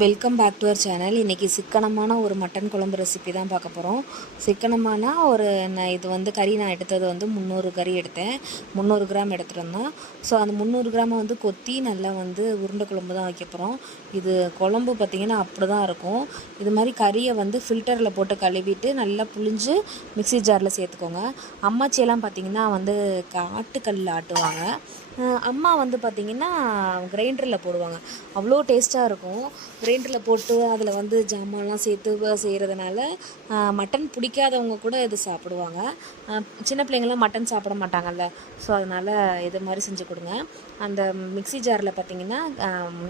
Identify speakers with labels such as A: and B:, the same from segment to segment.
A: Welcome back to our channel இன்றைக்கி சிக்கனமான ஒரு மட்டன் குழம்பு ரெசிபி தான் பார்க்க போகிறோம் சிக்கனமான ஒரு நான் இது வந்து கறி நான் எடுத்தது வந்து முந்நூறு கறி எடுத்தேன். முந்நூறு கிராம் எடுத்துகிட்டு ஸோ அந்த முந்நூறு கிராமை வந்து கொத்தி நல்லா வந்து உருண்டை குழம்பு தான் வைக்க போகிறோம் இது குழம்பு பார்த்திங்கன்னா அப்படி தான் இருக்கும். இது மாதிரி கறியை வந்து ஃபில்டரில் போட்டு கழுவிட்டு நல்லா புழிஞ்சு மிக்ஸி ஜாரில் சேர்த்துக்கோங்க. அம்மாச்சியெல்லாம் பார்த்திங்கன்னா வந்து ஆட்டுக்கல்லில் ஆட்டுவாங்க. அம்மா வந்து பார்த்திங்கன்னா கிரைண்டரில் போடுவாங்க. அவ்வளோ டேஸ்ட்டாக இருக்கும். கிரைண்டரில் போட்டு அதில் வந்து ஜாமான்லாம் சேர்த்து செய்கிறதுனால மட்டன் பிடிக்காதவங்க கூட இது சாப்பிடுவாங்க. சின்ன பிள்ளைங்களாம் மட்டன் சாப்பிட மாட்டாங்கல்ல. ஸோ அதனால் இது மாதிரி செஞ்சு கொடுங்க. அந்த மிக்ஸி ஜாரில் பார்த்திங்கன்னா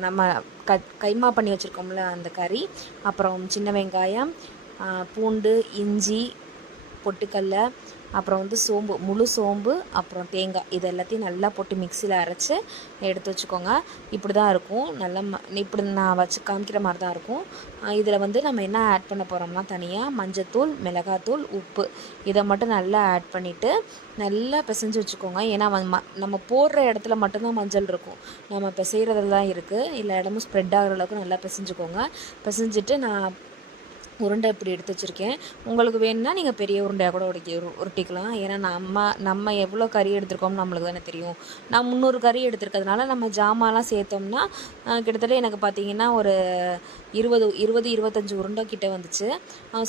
A: நம்ம க கைமா பண்ணி வச்சுருக்கோம்ல அந்த கறி அப்புறம் சின்ன வெங்காயம் பூண்டு இஞ்சி பொட்டுக்கடலை அப்புறம் வந்து சோம்பு முழு சோம்பு அப்புறம் தேங்காய். இது எல்லாத்தையும் நல்லா போட்டு மிக்சியில் அரைச்சி எடுத்து வச்சுக்கோங்க. இப்படி தான் இருக்கும். நல்லா ம இப்படி நான் வச்சு காமிக்கிற மாதிரி தான் இருக்கும் இதில் வந்து நம்ம என்ன ஆட் பண்ண போகிறோம்னா தனியாக மஞ்சத்தூள் மிளகாத்தூள் உப்பு. இதை மட்டும் நல்லா ஆட் பண்ணிவிட்டு நல்லா பிசைஞ்சு வச்சுக்கோங்க. ஏன்னா ம நம்ம போடுற இடத்துல மட்டும்தான் மஞ்சள் இருக்கும். நம்ம பிசைகிறதுல தான் இருக்குது எல்லா இடமும் ஸ்ப்ரெட் ஆகிற அளவுக்கு நல்லா பிசைஞ்சுக்கோங்க. பிசைஞ்சிட்டு நான் உருண்டை இப்படி எடுத்து வச்சுருக்கேன். உங்களுக்கு வேணும்னா நீங்கள் பெரிய உருண்டையாக கூட உடைக்க உரு- உருட்டிக்கலாம். ஏன்னா நம்ம நம்ம எவ்வளோ கறி எடுத்திருக்கோம்னு நம்மளுக்கு தானே தெரியும். நான் முந்நூறு கறி எடுத்திருக்கிறதுனால நம்ம ஜாமான்லாம் சேர்த்தோம்னா கிட்டத்தட்ட எனக்கு பார்த்தீங்கன்னா ஒரு இருபது இருபது இருபத்தஞ்சி உருண்டை கிட்டே வந்துச்சு.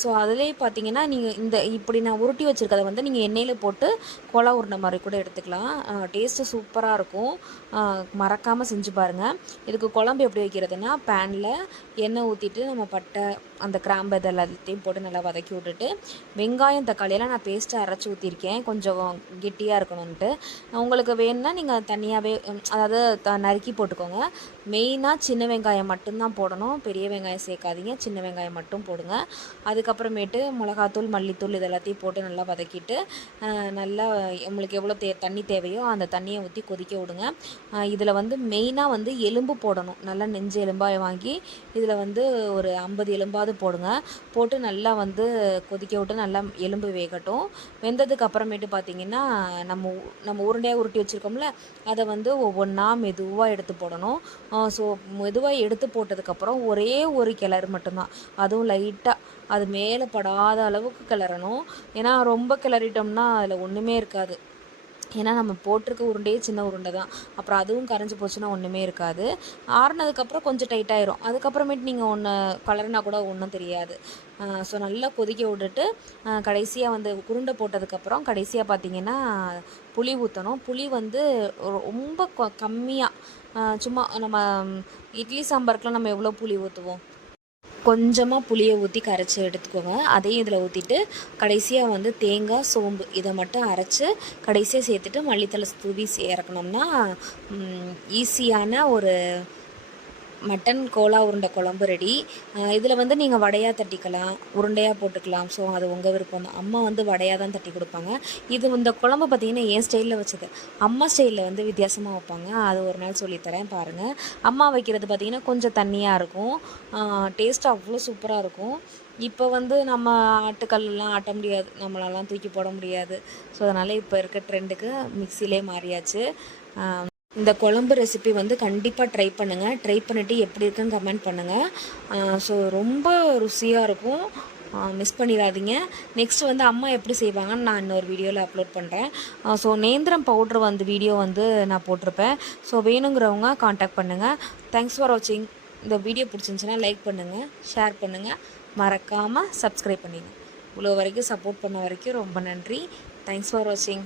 A: ஸோ அதிலே பார்த்தீங்கன்னா நீங்கள் இந்த இப்படி நான் உருட்டி வச்சுருக்கதை வந்து நீங்கள் எண்ணெயில் போட்டு கொலா உருண்டை மாதிரி கூட எடுத்துக்கலாம். டேஸ்ட்டு சூப்பராக இருக்கும். மறக்காமல் செஞ்சு பாருங்கள் இதுக்கு குழம்பு எப்படி வைக்கிறதுனா பேனில் எண்ணெய் ஊற்றிட்டு நம்ம பட்டை அந்த கிராம்பு இது எல்லாத்தையும் போட்டு நல்லா வதக்கி விட்டுட்டு வெங்காயம் தக்காளியெல்லாம் நான் பேஸ்ட்டாக அரைச்சி ஊற்றிருக்கேன் கொஞ்சம் கெட்டியாக இருக்கணும்ன்ட்டு. உங்களுக்கு வேணும்னா நீங்கள் தனியாகவே அதாவது த நறுக்கி போட்டுக்கோங்க. மெயினாக சின்ன வெங்காயம் மட்டும்தான் போடணும். பெரிய வெங்காயம் சேர்க்காதீங்க. சின்ன வெங்காயம் மட்டும் போடுங்க. அதுக்கப்புறமேட்டு மிளகாத்தூள் மல்லித்தூள் இது எல்லாத்தையும் போட்டு நல்லா வதக்கிட்டு நல்லா உங்களுக்கு எவ்வளோ தே தண்ணி தேவையோ அந்த தண்ணியை ஊற்றி கொதிக்க விடுங்க. இதில் வந்து மெயினாக வந்து எலும்பு போடணும். நல்லா நெஞ்சு எலும்பாக வாங்கி இதில் வந்து ஒரு ஐம்பது எலும்பாவது போடுங்க. போட்டு நல்லா வந்து கொதிக்க விட்டு நல்லா எலும்பு வேகட்டும். வெந்ததுக்கு அப்புறமேட்டு பார்த்தீங்கன்னா நம்ம நம்ம உருண்டையாக உருட்டி வச்சுருக்கோம்ல அதை வந்து ஒவ்வொன்றா மெதுவாக எடுத்து போடணும். ஸோ மெதுவாக எடுத்து போட்டதுக்கப்புறம் ஒரே ஒரு கிளறு மட்டும்தான். அதுவும் லைட்டாக அது மேலே படாத அளவுக்கு கிளறணும். ஏன்னா ரொம்ப கிளறிட்டோம்னா அதில் ஒன்றுமே இருக்காது. ஏன்னா நம்ம போட்டிருக்க உருண்டையே சின்ன உருண்டை தான். அப்புறம் அதுவும் கரைஞ்சி போச்சுன்னா ஒன்றுமே இருக்காது. ஆறுனதுக்கப்புறம் கொஞ்சம் டைட்டாயிரும் அதுக்கப்புறமேட்டு நீங்கள் ஒன்று கலர்னா கூட ஒன்றும் தெரியாது. ஸோ நல்லா கொதிக்க விட்டுட்டு கடைசியாக வந்து உருண்டை போட்டதுக்கப்புறம் கடைசியாக பார்த்தீங்கன்னா புளி ஊற்றணும் புளி வந்து ரொம்ப கம்மியாக சும்மா நம்ம இட்லி சாம்பாருக்குலாம் நம்ம எவ்வளோ புளி ஊற்றுவோம் கொஞ்சமாக புளியை ஊற்றி கரைச்சி எடுத்துக்கோங்க. அதையும் இதில் ஊற்றிட்டு கடைசியாக வந்து தேங்காய் சோம்பு இதை மட்டும் அரைச்சி கடைசியாக சேர்த்துட்டு மல்லித்தலை தூவி இறக்கணும்னா ஈஸியான ஒரு மட்டன் கோலா உருண்டை குழம்பு ரெடி இதில் வந்து நீங்கள் வடையாக தட்டிக்கலாம் உருண்டையாக போட்டுக்கலாம். ஸோ அது உங்கள் விருப்பம் தான். அம்மா வந்து வடையாக தான் தட்டி கொடுப்பாங்க. இது இந்த குழம்பு பார்த்தீங்கன்னா என் ஸ்டைலில் வச்சது. அம்மா ஸ்டைலில் வந்து வித்தியாசமாக வைப்பாங்க. அது ஒரு நாள் சொல்லித்தரேன் பாருங்கள் அம்மா வைக்கிறது பார்த்திங்கன்னா கொஞ்சம் தண்ணியாக இருக்கும். டேஸ்ட் அவ்வளோ சூப்பராக இருக்கும். இப்போ வந்து நம்ம ஆட்டுக்கல்லாம் ஆட்ட முடியாது. நம்மளெல்லாம் தூக்கி போட முடியாது. ஸோ அதனால் இப்போ இருக்க ட்ரெண்டுக்கு மிக்சிலே மாறியாச்சு. இந்த குழம்பு ரெசிபி வந்து கண்டிப்பாக ட்ரை பண்ணுங்கள் ட்ரை பண்ணிவிட்டு எப்படி இருக்குன்னு கமெண்ட் பண்ணுங்கள் ஸோ ரொம்ப ருசியாக இருக்கும். மிஸ் பண்ணிடாதீங்க. நெக்ஸ்ட் வந்து அம்மா எப்படி செய்வாங்கன்னு நான் இன்னொரு வீடியோவில் அப்லோட் பண்ணுறேன் ஸோ நேந்திரம் பவுட்ரு வந்து வீடியோ வந்து நான் போட்டிருப்பேன். ஸோ வேணுங்கிறவங்க காண்டாக்ட் பண்ணுங்கள் தேங்க்ஸ் ஃபார் வாட்சிங் இந்த வீடியோ பிடிச்சிருந்துச்சுன்னா லைக் பண்ணுங்கள் ஷேர் பண்ணுங்கள் மறக்காமல் சப்ஸ்கிரைப் பண்ணிடுங்க. இவ்வளோ வரைக்கும் சப்போர்ட் பண்ண வரைக்கும் ரொம்ப நன்றி. தேங்க்ஸ் ஃபார் வாட்சிங்